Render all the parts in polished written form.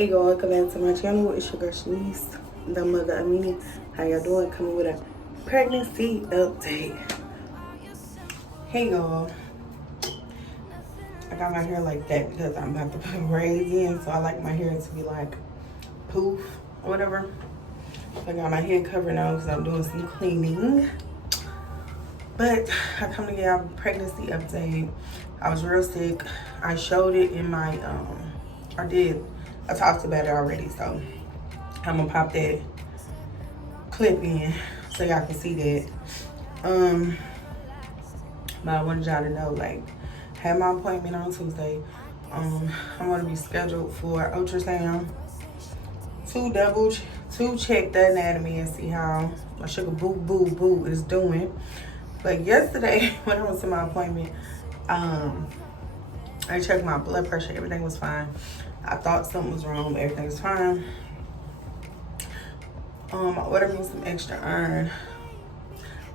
Hey y'all, welcome back to my channel. It's your girl Shenice, the mother of many. How y'all doing? Coming with a pregnancy update. Hey y'all, I got my hair like that because I'm about to put braids in, so I like my hair to be like poof or whatever. I got my head covered now because I'm doing some cleaning. But I come to get a pregnancy update. I was real sick. I showed it in my I talked about it already, so I'm gonna pop that clip in so y'all can see that. But I wanted y'all to know, like, had my appointment on Tuesday. I'm gonna be scheduled for ultrasound to check the anatomy and see how my sugar boo is doing. But yesterday when I went to my appointment, I checked my blood pressure. Everything was fine. I thought something was wrong, but everything was fine. I ordered me some extra iron.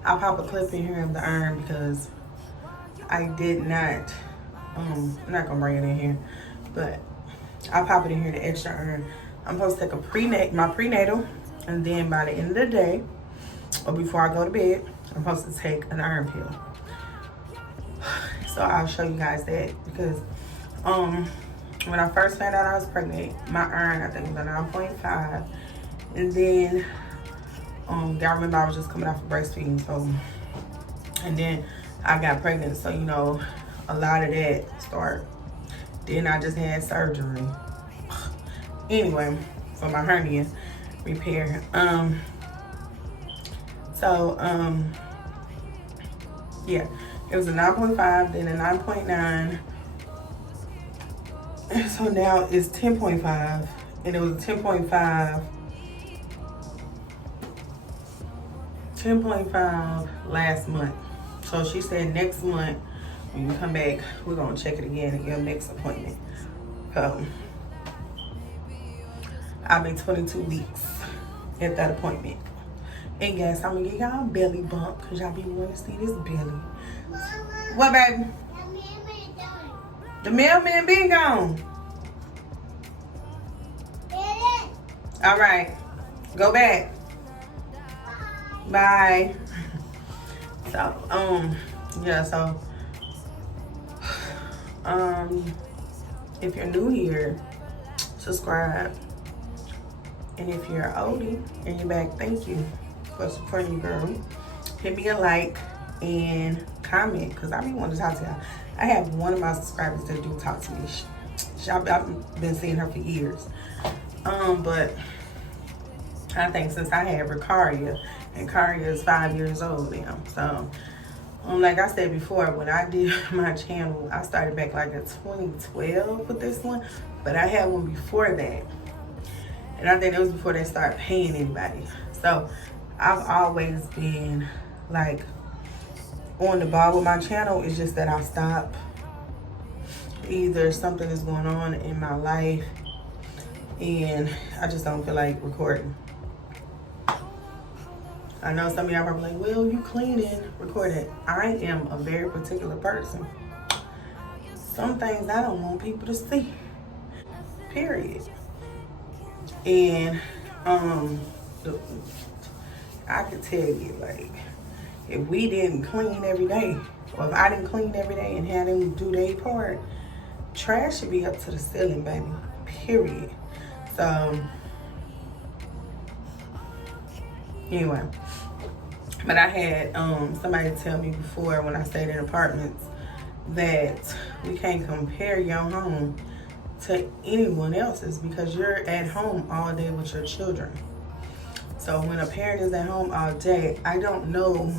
I'll pop a clip in here of the iron because I did not, I'm not gonna bring it in here, but I'll pop it in here, the extra iron. I'm supposed to take my prenatal, and then by the end of the day, or before I go to bed, I'm supposed to take an iron pill. So I'll show you guys that because when I first found out I was pregnant, my iron I think was a 9.5, and then I remember I was just coming off of breastfeeding, so, and then I got pregnant, so you know a lot of that start. Then I just had surgery anyway for my hernia repair. Yeah, it was a 9.5, then a 9.9, and so now it's 10.5, and it was a 10.5 last month. So she said next month when you come back, we're gonna check it again at your next appointment. I'll be 22 weeks at that appointment. And yes, I'm gonna get y'all a belly bump because y'all be wanting to see this belly. What, baby? The mailman been gone. All right, go back. Bye. So, yeah, so, if you're new here, subscribe. And if you're oldie and you're back, thank you for supporting your girl. Hit me a like and comment because I really want to talk to y'all. I have one of my subscribers that do talk to me. I've been seeing her for years. But I think since I had Ricaria, and Karia is 5 years old now. So, like I said before, when I did my channel, I started back like in 2012 with this one, but I had one before that. And I think it was before they started paying anybody. So I've always been like on the ball with my channel. It's just that I stop. Either something is going on in my life and I just don't feel like recording. I know some of y'all probably like, well, you cleaning, recording. I am a very particular person. Some things I don't want people to see, period. And I could tell you, like, if we didn't clean every day, or if I didn't clean every day and had them do their part, trash should be up to the ceiling, baby, period. So, anyway, but I had somebody tell me before when I stayed in apartments that we can't compare your home to anyone else's because you're at home all day with your children. So when a parent is at home all day, I don't know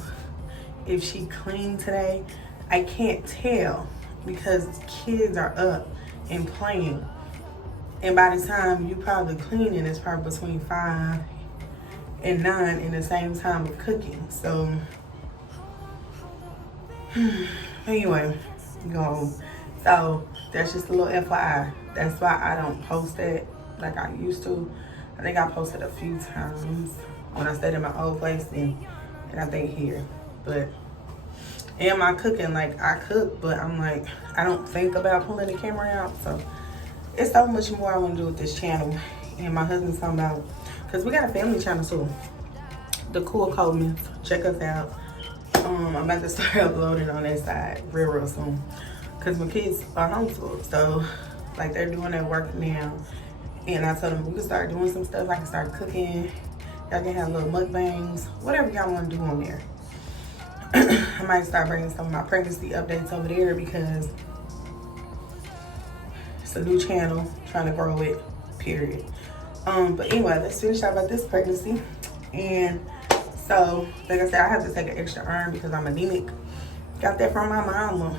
if she cleaned today. I can't tell because kids are up and playing. And by the time you probably cleaning, it's probably between 5 and 9 in the same time of cooking. So anyway, so that's just a little FYI. That's why I don't post it like I used to. I think I posted a few times when I stayed in my old place and I think here. But my cooking, like I cook, but I'm like, I don't think about pulling the camera out. So it's so much more I want to do with this channel. And my husband's talking about, because we got a family channel too, the Cool Coleman. Check us out. I'm about to start uploading on that side real soon, because my kids are homeschooled, so like they're doing their work now. And I told them we can start doing some stuff. I can start cooking. Y'all can have little mukbangs, whatever y'all want to do on there. I might start bringing some of my pregnancy updates over there, because it's a new channel, trying to grow it, period. But anyway, let's finish out about this pregnancy. And so, like I said, I have to take an extra iron because I'm anemic. Got that from my mama.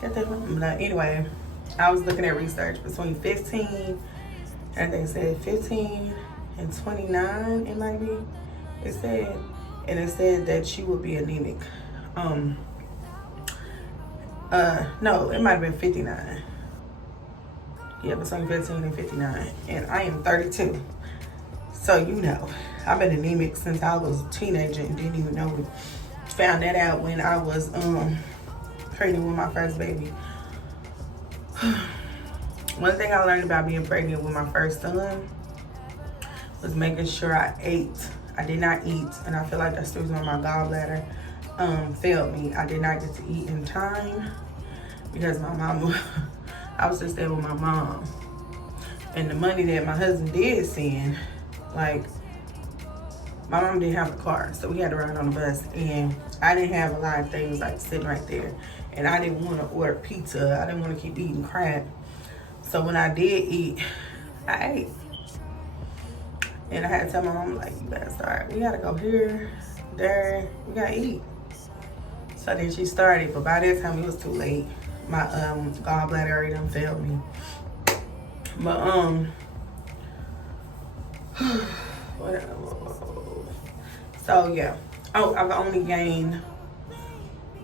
Got that from, but anyway, I was looking at research between 15, and they said 15 and 29, it might be. It said, and it said that you would be anemic. No, it might have been 59. Yeah, between 15 and 59, and I am 32. So you know, I've been anemic since I was a teenager and didn't even know it. Found that out when I was pregnant with my first baby. One thing I learned about being pregnant with my first son was making sure I ate. I did not eat, and I feel like that's the reason why my gallbladder failed me. I did not get to eat in time because my mom, I was just there with my mom. And the money that my husband did send, like, my mom didn't have a car, so we had to ride on the bus, and I didn't have a lot of things like sitting right there. And I didn't want to order pizza. I didn't want to keep eating crap. So when I did eat, I ate. And I had to tell my mom, like, you gotta start. We gotta go here, there, we gotta eat. So then she started, but by that time it was too late. My gallbladder already done failed me. But so yeah. Oh, I've only gained,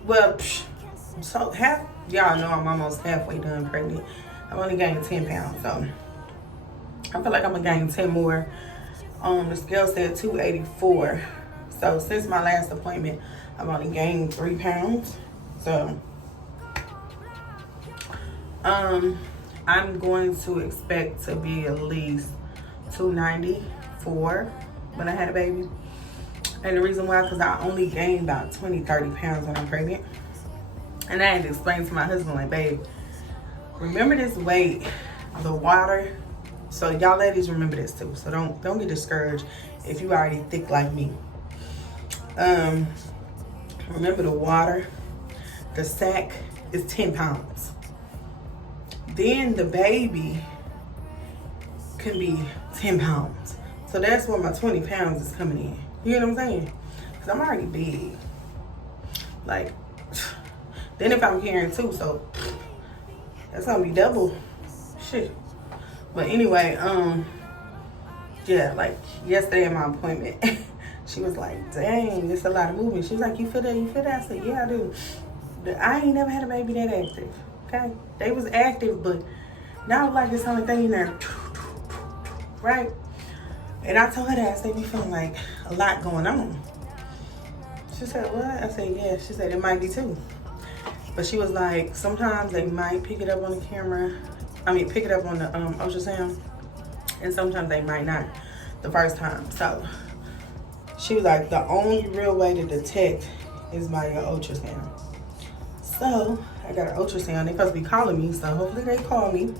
well, so half, y'all know I'm almost halfway done pregnant. I've only gained 10 pounds, so I feel like I'm gonna gain 10 more. The scale said 284. So since my last appointment, I've only gained 3 pounds. So I'm going to expect to be at least 294 when I had a baby. And the reason why, because I only gained about 20-30 pounds when I'm pregnant. And I had to explain to my husband, like, babe, remember this weight, the water. So y'all ladies remember this too. So don't get discouraged if you already thick like me. Remember the water, the sack is 10 pounds. Then the baby can be 10 pounds. So that's where my 20 pounds is coming in. You know what I'm saying? Because I'm already big. Like, then if I'm carrying 2, so that's gonna be double. Shit. But anyway, yeah, like yesterday at my appointment, she was like, dang, it's a lot of movement. She was like, you feel that? You feel that? I said, yeah, I do. I ain't never had a baby that active. Okay? They was active, but not like this only thing in there. Right? And I told her that. I said, you feeling like a lot going on. She said, what? I said, yeah. She said, it might be too. But she was like, sometimes they might pick it up on the camera. Pick it up on the ultrasound. And sometimes they might not the first time. So she was like, the only real way to detect is by your ultrasound. So I got an ultrasound. They're supposed to be calling me, so hopefully they call me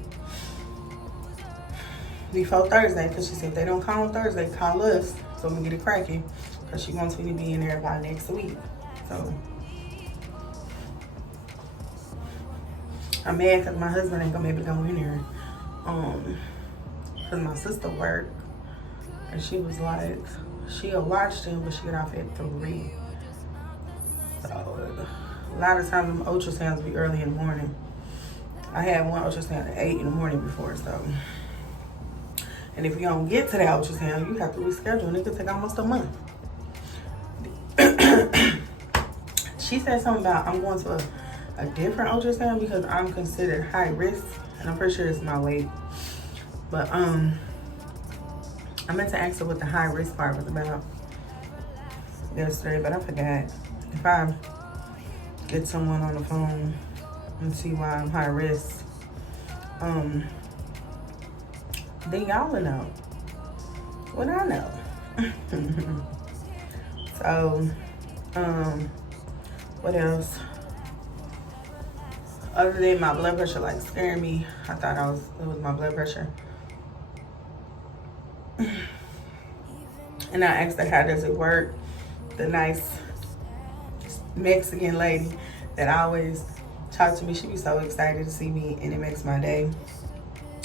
before Thursday, because she said if they don't call on Thursday, call us so we can get it cracking, because she wants me to be in there by next week. So I'm mad because my husband ain't gonna be able to go in there, because my sister worked, and she was like, she'll watch them, but she get off at 3. So a lot of times them ultrasounds be early in the morning. I had one ultrasound at 8 in the morning before, so. And if you don't get to that ultrasound, you have to reschedule, and it could take almost a month. She said something about I'm going to a different ultrasound because I'm considered high risk, and I'm pretty sure it's my weight. But I meant to ask her what the high risk part was about yesterday, but I forgot. If I get someone on the phone and see why I'm high risk, then y'all will know what I know. So, what else? Other than my blood pressure like scaring me, I thought it was my blood pressure. And I asked her, how does it work? The nice Mexican lady that always talks to me, she be so excited to see me, and it makes my day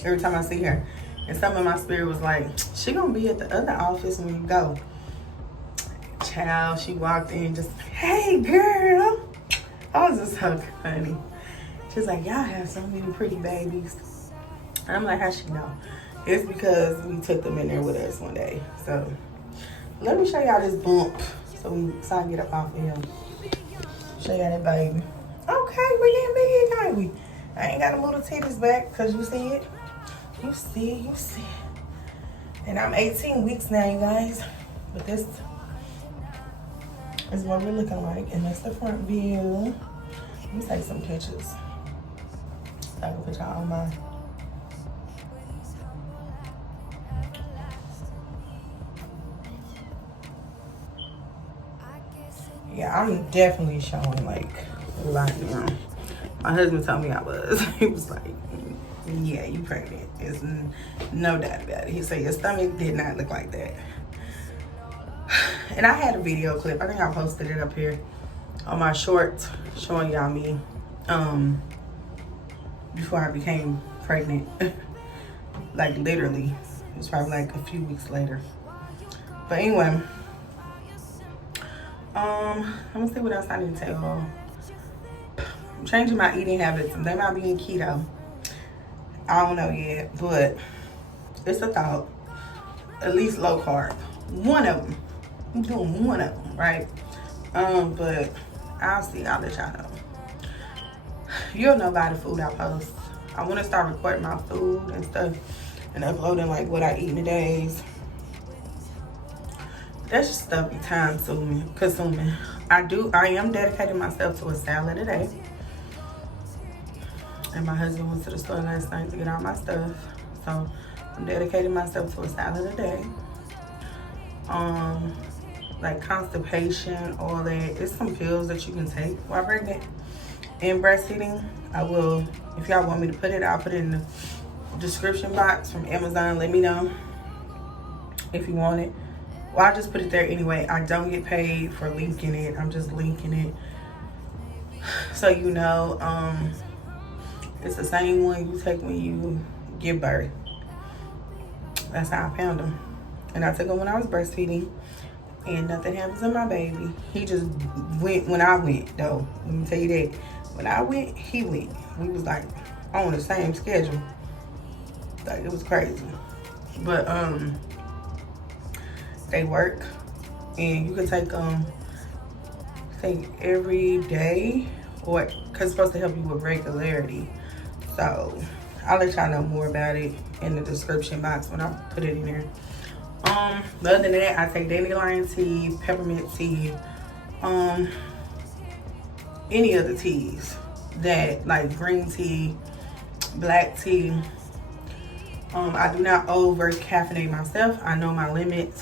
every time I see her. And some of my spirit was like, she gonna be at the other office when you go. Child, she walked in just, hey girl. I was just so funny. She's like, y'all have so many pretty babies. And I'm like, how she know? It's because we took them in there with us one day. So let me show y'all this bump so I can get up off of here. Show y'all that baby. Okay, we getting big, ain't we? I ain't got a little titties back because you see it. You see it. And I'm 18 weeks now, you guys. But this is what we're looking like. And that's the front view. Let me take some pictures. So I can put y'all on my... Yeah, I'm definitely showing like a lot now. My husband told me I was. He was like, yeah, you pregnant. There's no doubt about it. He said your stomach did not look like that. And I had a video clip. I think I posted it up here on my shorts showing y'all me before I became pregnant. Like literally. It was probably like a few weeks later. But anyway, let me see what else I need to tell. I'm changing my eating habits. They might be in keto. I don't know yet, but it's a thought. At least low carb. One of them. I'm doing one of them, right? But I'll see. I'll let y'all know. You'll know by the food I post. I want to start recording my food and stuff and uploading like what I eat in the days. That's just stuff be time consuming. I am dedicating myself to a salad a day. And my husband went to the store last night to get all my stuff. So I'm dedicating myself to a salad a day. Like constipation, all that. It's some pills that you can take while pregnant and breastfeeding. I will, if y'all want me to put it, I'll put it in the description box from Amazon. Let me know if you want it. Well, I just put it there anyway. I don't get paid for linking it. I'm just linking it. So you know, it's the same one you take when you give birth. That's how I found them. And I took them when I was breastfeeding. And nothing happens to my baby. He just went when I went, though. Let me tell you that. When I went, he went. We was like on the same schedule. Like, it was crazy. But, they work. And you can take them, every day. Or, because it's supposed to help you with regularity. So, I'll let y'all know more about it in the description box when I put it in there. But other than that, I take dandelion tea, peppermint tea, any of the teas that, like green tea, black tea. I do not over caffeinate myself. I know my limit.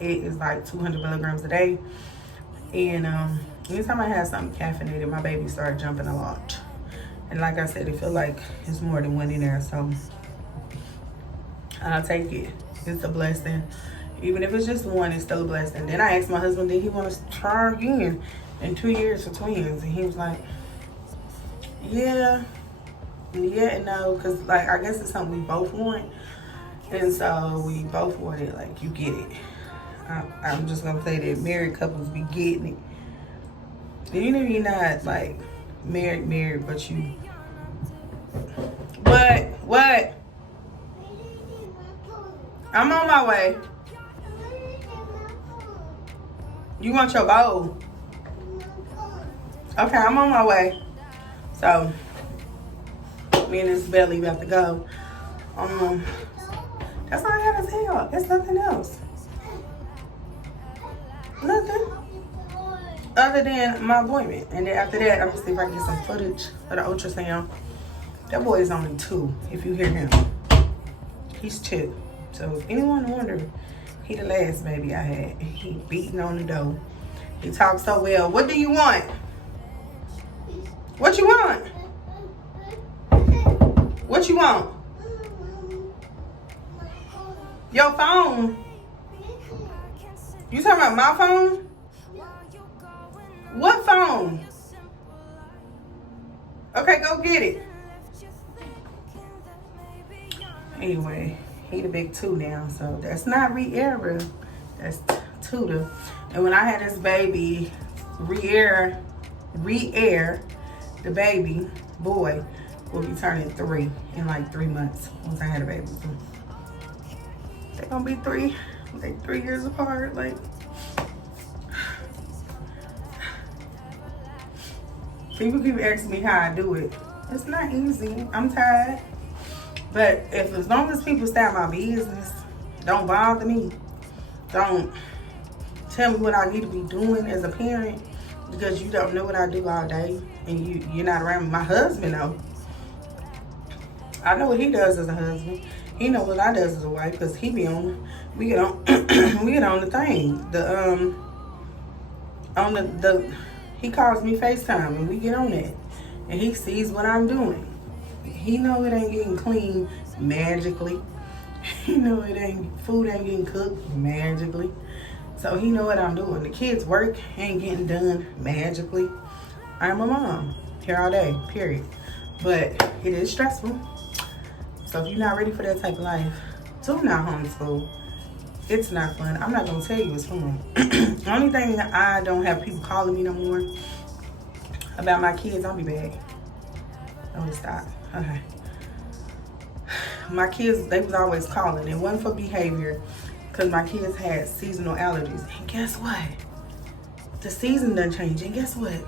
It is like 200 milligrams a day. And anytime I have something caffeinated, my baby started jumping a lot. And like I said, it feels like it's more than one in there. So I'll take it. It's a blessing. Even if it's just one, it's still a blessing. Then I asked my husband, did he want to try again in 2 years for twins? And he was like, yeah and no. Because, like, I guess it's something we both want. And so we both want it. Like, you get it. I'm just going to say that married couples be getting it. Even if you're not, like, married, but you... What? I'm on my way. You want your bowl? Okay, I'm on my way. So, me and this belly about to go. That's all I gotta tell. There's nothing else. Nothing. Other than my appointment. And then after that, I'm gonna see if I can get some footage of the ultrasound. That boy is only 2, if you hear him. He's 2. So if anyone wondering, he the last baby I had. He beating on the door. He talks so well. What do you want? What you want? What you want? Your phone? You talking about my phone? What phone? Okay, go get it. Anyway, he the big 2 now, so that's not Riera. That's Tuda. And when I had this baby, Riera, the baby boy, will be turning 3 in like 3 months once I had a baby. They're gonna be 3, like 3 years apart. Like, people keep asking me how I do it. It's not easy. I'm tired. But as long as people stay out my business, don't bother me. Don't tell me what I need to be doing as a parent, because you don't know what I do all day and you're not around me. My husband though. I know what he does as a husband. He know what I does as a wife, because we get on we get on the thing. He calls me FaceTime and we get on it. And he sees what I'm doing. He know it ain't getting clean magically. He know food ain't getting cooked magically. So he know what I'm doing. The kids' work ain't getting done magically. I'm a mom here all day, period. But it is stressful. So if you're not ready for that type of life, do not homeschool. It's not fun. I'm not gonna tell you it's fun. The only thing that I don't have people calling me no more about my kids, I'll be back. Oh, stop. Okay. My kids, they was always calling. It wasn't for behavior, because my kids had seasonal allergies. And guess what? The season done changed. And guess what?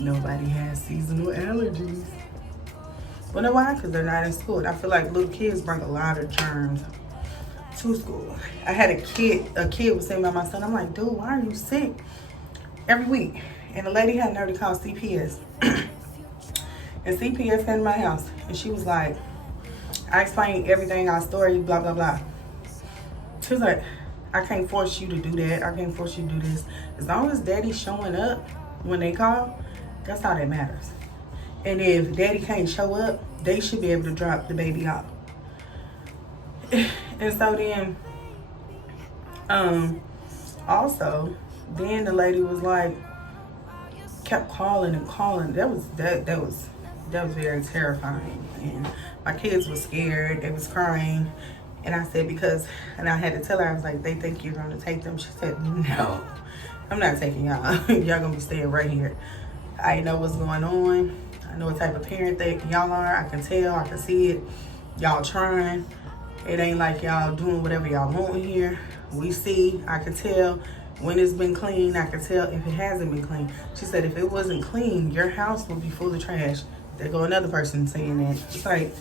Nobody has seasonal allergies. Well, know why? Because they're not in school. I feel like little kids bring a lot of germs to school. I had a kid was saying about my son, I'm like, dude, why are you sick every week? And the lady had nerve to call CPS. And CPS came to my house, and she was like, I explained everything, our story, blah, blah, blah. She was like, I can't force you to do that. I can't force you to do this. As long as daddy's showing up when they call, that's all that matters. And if daddy can't show up, they should be able to drop the baby off. And so then, also, then the lady was like, kept calling and calling. That was very terrifying. And my kids were scared. They was crying. And I said, and I had to tell her, I was like, they think you're going to take them. She said, no, I'm not taking y'all. Y'all going to be staying right here. I know what's going on. I know what type of parent that y'all are. I can tell. I can see it. Y'all trying. It ain't like y'all doing whatever y'all want here. We see. I can tell when it's been clean. I can tell if it hasn't been clean. She said, if it wasn't clean, your house would be full of trash. There go another person saying that. It's like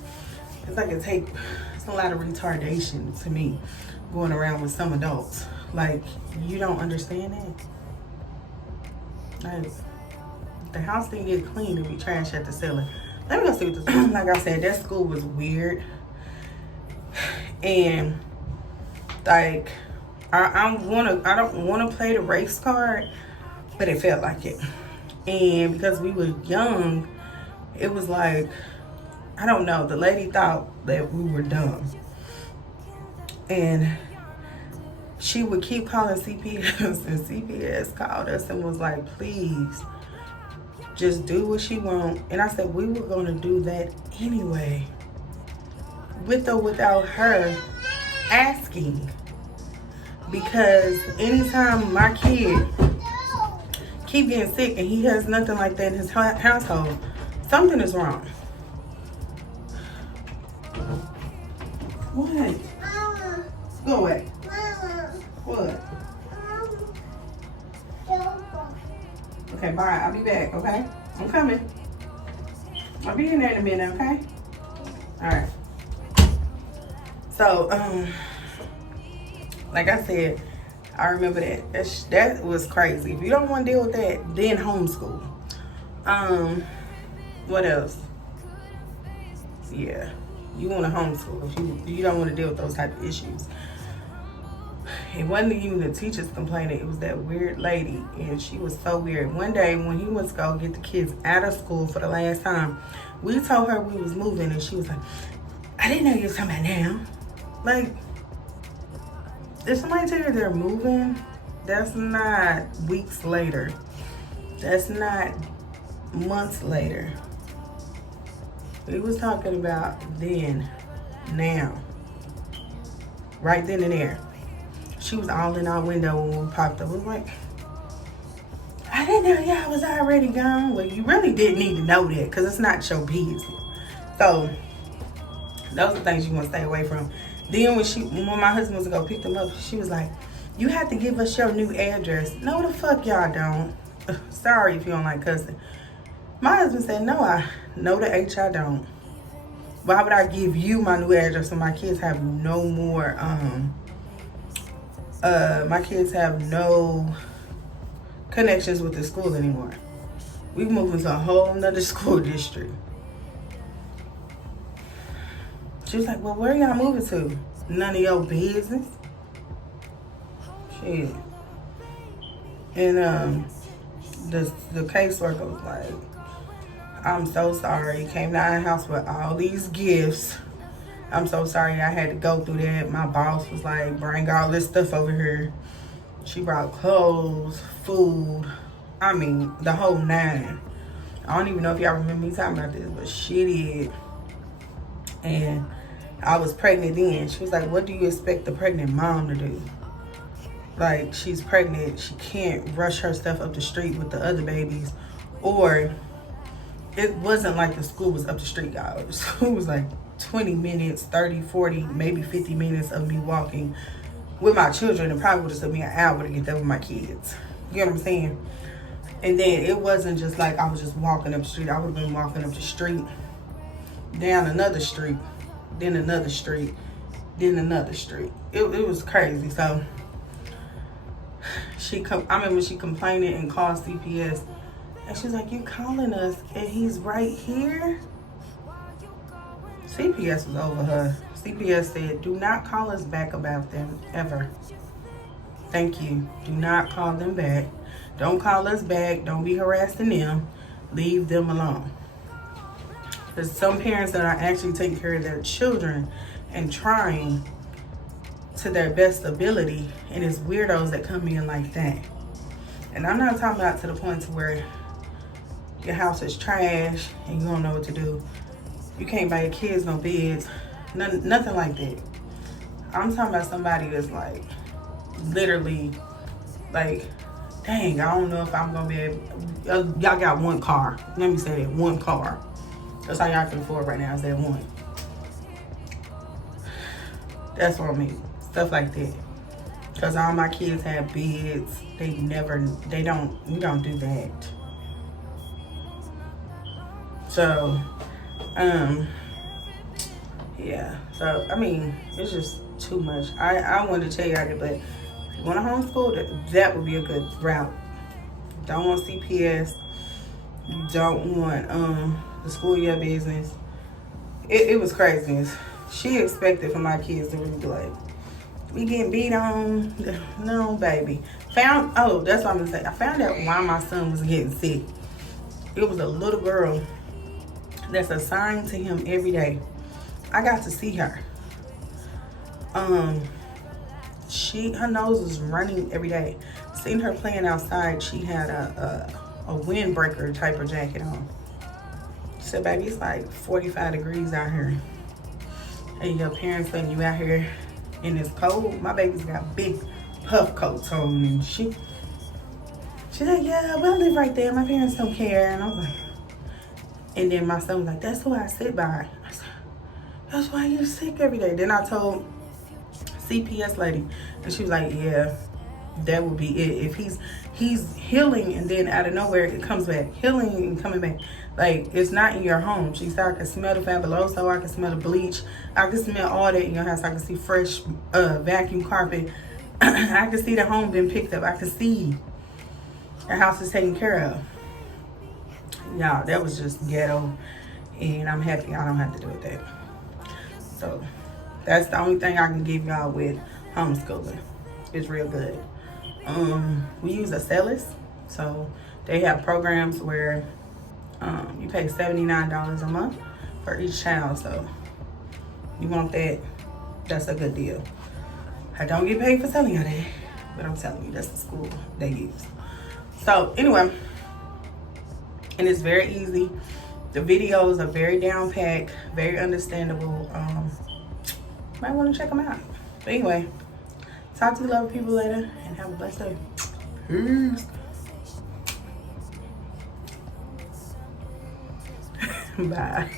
it's a lot of retardation to me going around with some adults. Like, you don't understand that? Like, the house didn't get clean to be trash at the cellar. Let me go see what this is. Like I said, that school was weird. And like, I don't wanna play the race card, but it felt like it. And because we were young, it was like, I don't know, the lady thought that we were dumb. And she would keep calling CPS, and CPS called us and was like, please, just do what she wants. And I said, we were gonna do that anyway, with or without her asking. Because anytime my kid keep getting sick and he has nothing like that in his household, something is wrong. What? Go away. What? Okay, bye. I'll be back, okay? I'm coming. I'll be in there in a minute, okay? Alright. So, like I said, I remember that was crazy. If you don't want to deal with that, then homeschool. What else? yeah, you want to homeschool if you don't want to deal with those type of issues. It wasn't even the teachers complaining. It was that weird lady, and she was so weird. One day when he went to go get the kids out of school for the last time, we told her we was moving, and she was like, I didn't know you was talking about now. Like, if somebody tell you they're moving, that's not weeks later. That's not months later. We was talking about then, now. Right then and there. She was all in our window when we popped up. We was like, I didn't know y'all was already gone. Well, you really didn't need to know that because it's not your business. So, those are things you want to stay away from. Then when my husband was going to go pick them up, she was like, you have to give us your new address. No, the fuck y'all don't. Sorry if you don't like cussing. My husband said, no, I know the H I don't. Why would I give you my new address when my kids have no more, my kids have no connections with the school anymore. We moved into a whole nother school district. She was like, well, where y'all moving to? None of your business. Shit. And the caseworker was like, I'm so sorry. Came to our house with all these gifts. I'm so sorry I had to go through that. My boss was like, bring all this stuff over here. She brought clothes, food. I mean, the whole nine. I don't even know if y'all remember me talking about this, but she did. And I was pregnant then. She was like, what do you expect the pregnant mom to do? Like, she's pregnant. She can't rush her stuff up the street with the other babies. Or, it wasn't like the school was up the street, y'all. The school was like 20 minutes, 30, 40, maybe 50 minutes of me walking with my children. It probably would have took me an hour to get there with my kids. You know what I'm saying? And then it wasn't just like I was just walking up the street. I would have been walking up the street, down another street, then another street, then another street. It was crazy. So I remember she complaining and called CPS. And she's like, you calling us and he's right here? CPS was over her. CPS said, do not call us back about them ever. Thank you. Do not call them back. Don't call us back. Don't be harassing them. Leave them alone. There's some parents that are actually taking care of their children and trying to their best ability, and it's weirdos that come in like that. And I'm not talking about to the point to where your house is trash and you don't know what to do. You can't buy your kids no beds. Nothing like that. I'm talking about somebody that's like, literally, like, dang, I don't know if I'm gonna be able, y'all got one car. Let me say that, one car. That's all y'all can afford right now is that one. That's what I mean, stuff like that. Cause all my kids have beds. We don't do that. So, yeah. So, I mean, it's just too much. I wanted to tell y'all that, but if you want to homeschool, that would be a good route. Don't want CPS. You don't want the school your business. It was craziness. She expected for my kids to really be like, we getting beat on. No, baby. That's what I'm gonna say. I found out why my son was getting sick. It was a little girl that's assigned to him every day. I got to see her. Her nose was running every day. Seen her playing outside. She had a windbreaker type of jacket on. She said, baby, it's like 45 degrees out here. And your parents letting you out here in this cold. My baby's got big puff coats on, and she's like, yeah, well, I live right there. My parents don't care. And I was like, and then my son was like, that's who I sit by. I said, that's why you're sick every day. Then I told CPS lady, and she was like, yeah, that would be it. If he's healing and then out of nowhere it comes back, healing and coming back. Like, it's not in your home. She said, I can smell the fabuloso, I can smell the bleach, I can smell all that in your house. I can see fresh vacuum carpet. I can see the home being picked up. I can see your house is taken care of. Y'all, that was just ghetto. and I'm happy I don't have to do that. So that's the only thing I can give y'all with homeschooling. It's real good. We use a Celis, so they have programs where you pay $79 a month for each child. So you want that, that's a good deal. I don't get paid for selling you that, but I'm telling you, that's the school they use. So anyway, and it's very easy. The videos are very down packed, very understandable. Might want to check them out. But anyway, talk to the lovely people later and have a blessed day. Peace. Bye.